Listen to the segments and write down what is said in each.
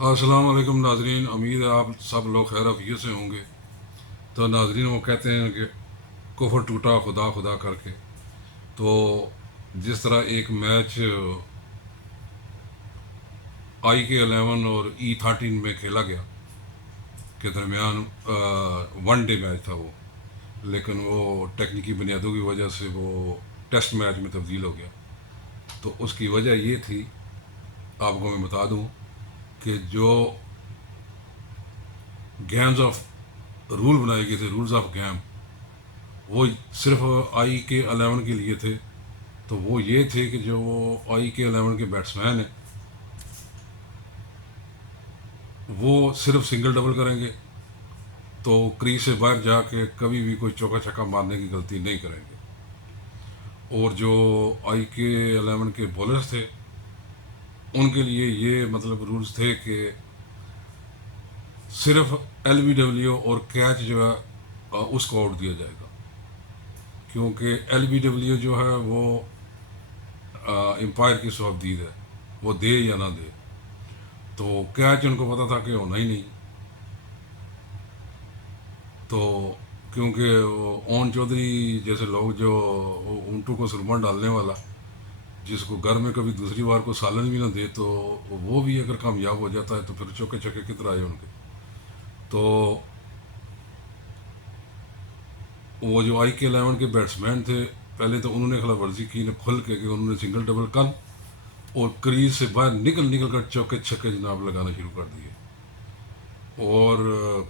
अस्सलाम वालेकुम नाजरीन। उम्मीद है आप सब लोग खैर आफियत से होंगे। तो नाजरीन, वो कहते हैं कि कुफर टूटा खुदा खुदा करके। तो जिस तरह एक मैच IK11 और E13 में खेला गया के दरमियान, वन डे मैच था वो, लेकिन वो टेक्निकी बुनियादों की वजह से वो टेस्ट मैच में तब्दील हो गया। तो उसकी वजह ये थी, आपको मैं बता दूं, कि जो गेम्स ऑफ रूल बनाए गए थे, रूल्स ऑफ गेम, वो सिर्फ IK11 के लिए थे। तो वो ये थे कि जो वो IK11 के बैट्समैन हैं, वो सिर्फ सिंगल डबल करेंगे, तो क्रीज से बाहर जाके कभी भी कोई चौका छक्का मारने की गलती नहीं करेंगे। और जो IK11 के बॉलर्स थे, उनके लिए ये मतलब रूल्स थे कि सिर्फ LBW और कैच जो है उसको आउट दिया जाएगा। क्योंकि LBW जो है वो एम्पायर की सौंपदीद है, वो दे या ना दे। तो कैच उनको पता था कि होना ही नहीं। तो क्योंकि ओन चौधरी जैसे लोग, जो ऊँटों को सुरमन डालने वाला, जिसको घर में कभी दूसरी बार को सालन भी ना दे, तो वो भी अगर कामयाब हो जाता है तो फिर चौके छक्के कितना आए उनके। तो वो जो IK11 के बैट्समैन थे, पहले तो उन्होंने खिलाफ वर्जी की न खुल के कि उन्होंने सिंगल डबल कल और क्रीज से बाहर निकल निकल कर चौके छक्के जनाब लगाना शुरू कर दिए। और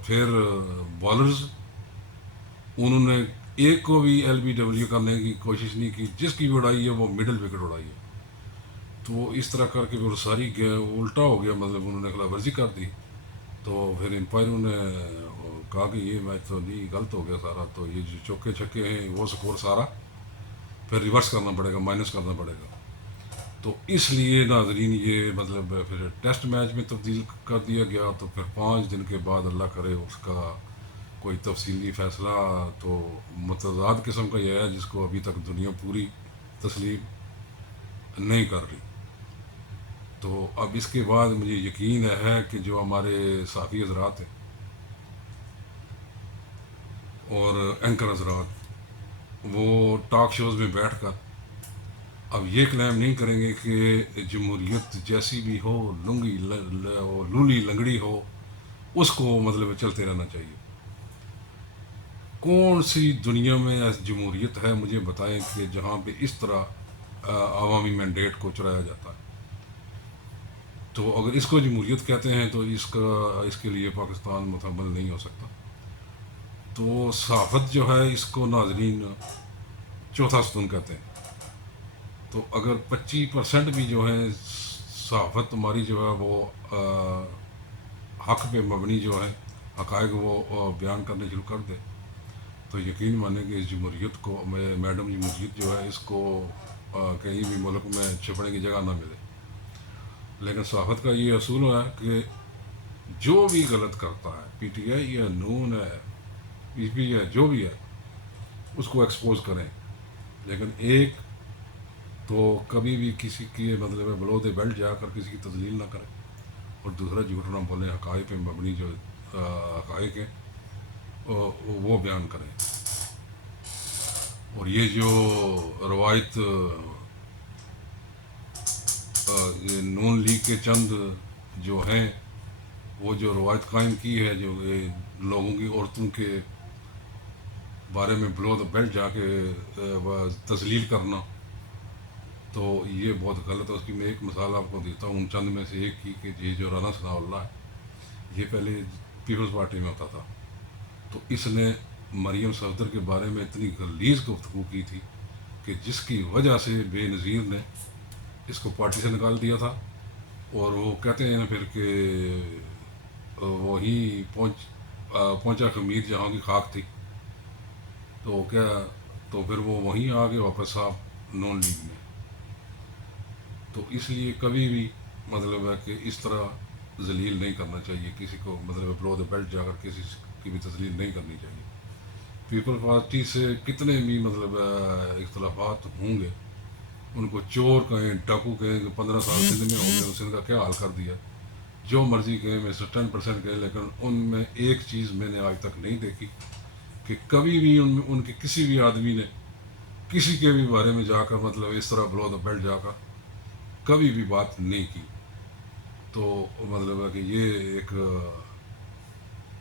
फिर बॉलर्स, उन्होंने एक को भी LBW करने की कोशिश नहीं की। जिसकी भी उड़ाई है वो मिडल विकेट उड़ाई है। तो इस तरह करके फिर सारी उल्टा हो गया, मतलब उन्होंने खिलाफ वर्जी कर दी। तो फिर एम्पायरों ने कहा कि ये मैच तो नहीं, गलत हो गया सारा, तो ये जो चौके छक्के हैं वो स्कोर सारा फिर रिवर्स करना पड़ेगा, माइनस करना पड़ेगा। तो इसलिए नाजरीन ये मतलब फिर टेस्ट मैच में तब्दील कर दिया गया। तो फिर 5 दिन के बाद अल्लाह करे उसका कोई तफसीली फ़ैसला, तो मतज़ाद किस्म का यह है जिसको अभी तक दुनिया पूरी तस्लीम नहीं कर रही। तो अब इसके बाद मुझे यकीन है कि जो हमारे साथी हजरात हैं और एंकर हजरात, वो टॉक शोज़ में बैठ कर अब ये क्लेम नहीं करेंगे कि जमहूरियत जैसी भी हो, लूली लंगड़ी हो, उसको मतलब चलते रहना चाहिए। कौन सी दुनिया में ऐसी जमहूरियत है, मुझे बताएं, कि जहाँ पे इस तरह अवामी मैंडेट को चुराया जाता है। तो अगर इसको जमहूरियत कहते हैं तो इसके लिए पाकिस्तान मुतहम्मल नहीं हो सकता। तो सहाफ़त जो है, इसको नाजरीन चौथा स्तून कहते हैं। तो अगर 25% भी जो है सहाफ़त हमारी जो है वो हक़ पे मबनी जो है, हक़ाइक़ वो बयान करने शुरू कर दे, तो यकीन माने कि इस जमहूरियत को, मैडम जमहूरियत जो है, इसको कहीं भी मुल्क में छिपने की जगह ना मिले। लेकिन सहाफ़त का ये असूल है कि जो भी गलत करता है, PTI है, नून है, PP है, जो भी है, उसको एक्सपोज करें। लेकिन एक तो कभी भी किसी के मतलब बिलो द बेल्ट जाकर किसी की तजलील ना करें, और दूसरा झूठ ना बोलें, हक़ाइक़ पे मबनी जो हक़ाइक़ हैं वो बयान करें। और ये जो रवायत ये नून लीग के चंद जो हैं, वो जो रवायत कायम की है, जो ये लोगों की औरतों के बारे में बिलो द बेल्ट जाके तजलील करना, तो ये बहुत गलत है। उसकी मैं एक मिसाल आपको देता हूँ, उन चंद में से एक की, कि ये जो राना सनाउल्लाह है, ये पहले पीपल्स पार्टी में होता था। तो इसने मरियम सफदर के बारे में इतनी गलीज़ गुफ्तगू की थी कि जिसकी वजह से बेनज़ीर ने इसको पार्टी से निकाल दिया था। और वो कहते हैं फिर कि वही पहुंचा खमीर जहाँ की खाक थी, तो क्या, तो फिर वो वहीं आ गए वापस आप नॉन लीग में। तो इसलिए कभी भी मतलब है कि इस तरह जलील नहीं करना चाहिए किसी को, मतलब ब्लो द बेल्ट जाकर किसी की भी तजलील नहीं करनी चाहिए। पीपल पार्टी से कितने भी मतलब इख्तलाफात होंगे, उनको चोर कहें, डाकू कहें, कि 15 साल सिंध में हो गए, सिंध का क्या हाल कर दिया। جو مرضی کہیں میں سے 10% کہیں، لیکن ان میں ایک چیز میں نے آج تک نہیں دیکھی کہ کبھی بھی ان کے کسی بھی آدمی نے کسی کے بھی بارے میں جا کر مطلب اس طرح بلو دا بیلٹ جا کر کبھی بھی بات نہیں کی. تو مطلب ہے کہ یہ ایک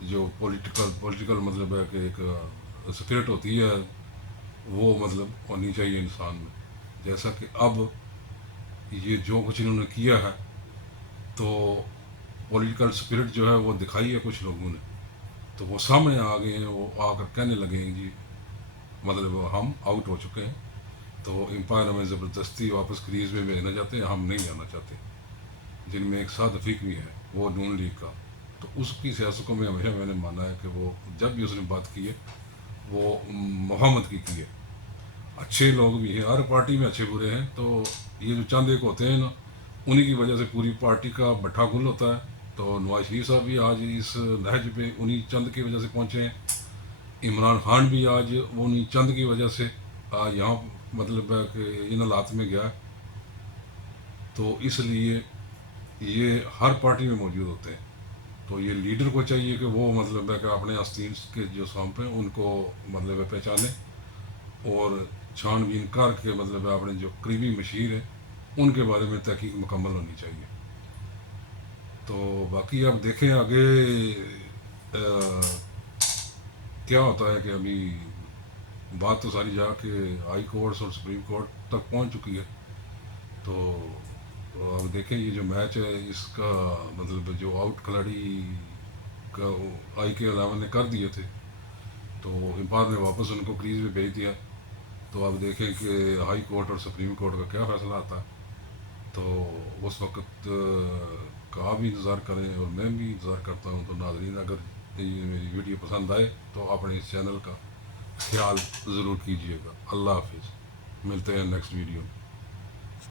جو پولیٹیکل مطلب ہے کہ ایک اسپرٹ ہوتی ہے وہ مطلب ہونی چاہیے انسان میں. جیسا کہ اب یہ جو کچھ انہوں نے کیا ہے تو پولیٹیکل اسپرٹ جو ہے وہ دکھائی ہے کچھ لوگوں نے، تو وہ سامنے آ گئے ہیں، وہ آ کر کہنے لگے ہیں جی مطلب ہم آؤٹ ہو چکے ہیں، تو امپائر ہمیں زبردستی واپس کریز میں بھیجنا چاہتے ہیں، ہم نہیں جانا چاہتے. جن میں ایک سعد رفیق بھی ہے وہ نون لیگ کا. تو اس کی سیاستوں میں ہمیشہ میں نے مانا ہے کہ وہ جب بھی اس نے بات کی ہے وہ محمد کی ہے. اچھے لوگ بھی ہیں ہر پارٹی میں، اچھے برے ہیں، تو یہ جو چند ایک ہوتے ہیں نا انہی کی وجہ سے پوری پارٹی کا بٹھا گل ہوتا ہے. تو نواز شریف صاحب بھی آج اس نہج پہ انہی چند کی وجہ سے پہنچے ہیں. عمران خان بھی آج انہی چند کی وجہ سے آج یہاں مطلب ہے کہ ان حالات میں گیا ہے. تو اس لیے یہ ہر پارٹی میں موجود ہوتے ہیں. تو یہ لیڈر کو چاہیے کہ وہ مطلب ہے کہ اپنے آستین کے جو سانپ ہیں ان کو مطلب ہے پہچانے اور چھان بین کر کے مطلب ہے اپنے جو قریبی مشیر ہیں ان کے بارے میں تحقیق مکمل ہونی چاہیے. تو باقی آپ دیکھیں آگے کیا ہوتا ہے کہ ابھی بات تو ساری جا کے ہائی کورٹس اور سپریم کورٹ تک پہنچ چکی ہے. تو اب دیکھیں یہ جو میچ ہے اس کا مطلب جو آؤٹ کھلاڑی کا آئی کے علاوہ نے کر دیے تھے تو امپائر نے واپس ان کو کریز میں بھیج دیا. تو اب دیکھیں کہ ہائی کورٹ اور سپریم کورٹ کا کیا فیصلہ آتا ہے. تو اس وقت کا آپ بھی انتظار کریں اور میں بھی انتظار کرتا ہوں. تو ناظرین اگر یہ میری ویڈیو پسند آئے تو اپنے اس چینل کا خیال ضرور کیجیے گا. اللہ حافظ، ملتے ہیں نیکسٹ ویڈیو میں.